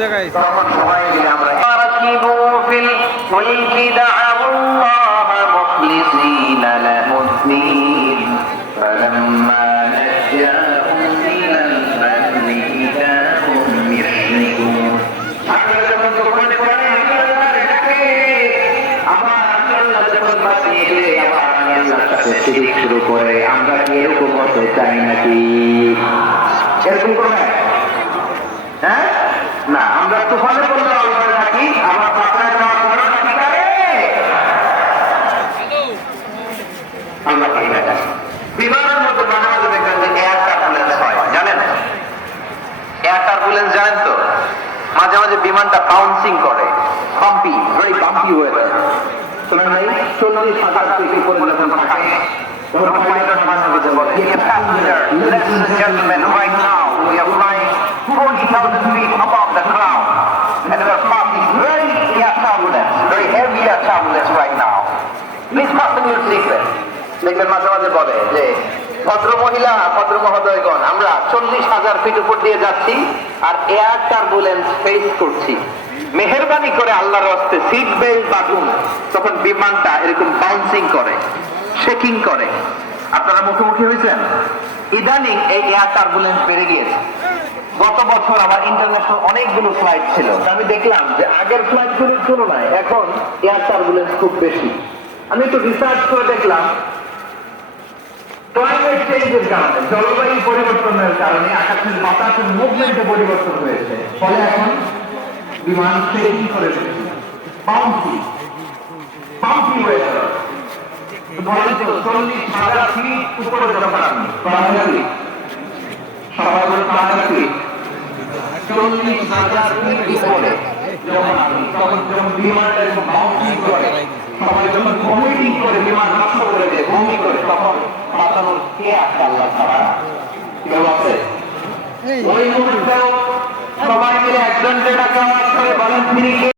জায়গায় তখন সবাই মিলে আমরা রাকিবু ফিল ফুলকি দা'আল্লাহ মুখলিসিনা লাহুদ্দীন ফালাম্মা নাজাহুম ইলাল বাররি ইযা হুম ইউশরিকুন। আপনারা যখন কোরআনে ডাকে আবার আল্লাহ যখন বাঁচিয়ে আবার আল্লাহর কাছে শিরিক শুরু করে, আমরা কি এরকম হতে চাই নাকি? এরকম করবে? হ্যাঁ না, আমরা তুফানে বললে আল্লাহ ডাকি, আবার পাতায় যাওয়ার পরে ডাকি কারে? আল্লাহ ডাকি। বিমানের মধ্যে মাঝে মাঝে দেখবেন যে এয়ার টার্বুলেন্স হয়, জানেন? এয়ার টার্বুলেন্স জানেন তো? মাঝে মাঝে বিমানটা বাউন্সিং করে, বাম্পি, ভেরি বাম্পি হয়ে যায়। শোনেন নাই 40,000 ফিট উপরে যখন থাকে তখন পাইলট মাঝে মাঝে বলে, "Dear passenger, ladies and gentlemen, right now we are flying 40,000 feet above the ground and we are passing very air turbulence, very heavy air turbulence right now. Please fasten your seatbelt." দেখবেন মাঝে মাঝে বলে যে ভদ্র মহিলা, ভদ্র মহোদয়গণ, আমরা 40,000 ফিট উপর দিয়ে যাচ্ছি আর এয়ার টার্বুলেন্স ফেস করছি, মেহেরবানি করে আল্লাহর হস্তে সিট বেল্ট বাঁধুন। তখন বিমানটা এরকম বাউন্সিং করে, শেকিং করে। আপনারা মুখোমুখি হয়েছেন? ইদানিং এই এয়ার টার্বুলেন্স বেড়ে গিয়েছে। গত বছর আমার ইন্টারন্যাশনাল অনেকগুলো ফ্লাইট ছিল, আমি দেখলাম যে আগের ফ্লাইটগুলোর তুলনায় এখন এয়ার টার্বুলেন্স খুব বেশি। আমি একটু রিসার্চ করে দেখলাম, ক্লাইমেট চেঞ্জের কারণে, জলবায়ু পরিবর্তনের কারণে আকাশের বাতাসের মুভমেন্টে পরিবর্তন হয়েছে, ফলে এখন বিমান শেকিং করে বাউন্সি হয়ে গেল। বলেন তো 40,000 ফিট উপরে যখন আপনি সবাই বলে 40,000 ফিট, 40,000 ফিট উপরে যখন আপনি, তখন যখন বিমানটা এরকম বাউন্সিং করে, সবাই যখন ভমিটিং করে, বিমান নষ্ট করে দেয়, বমি করে, তখন বাঁচানোর কে আছে? আল্লাহ ছাড়া কেউ আছে? ওই মুহূর্তে সবাই মিলে একজনকে ডাকা করে বলেন, তিনি কে?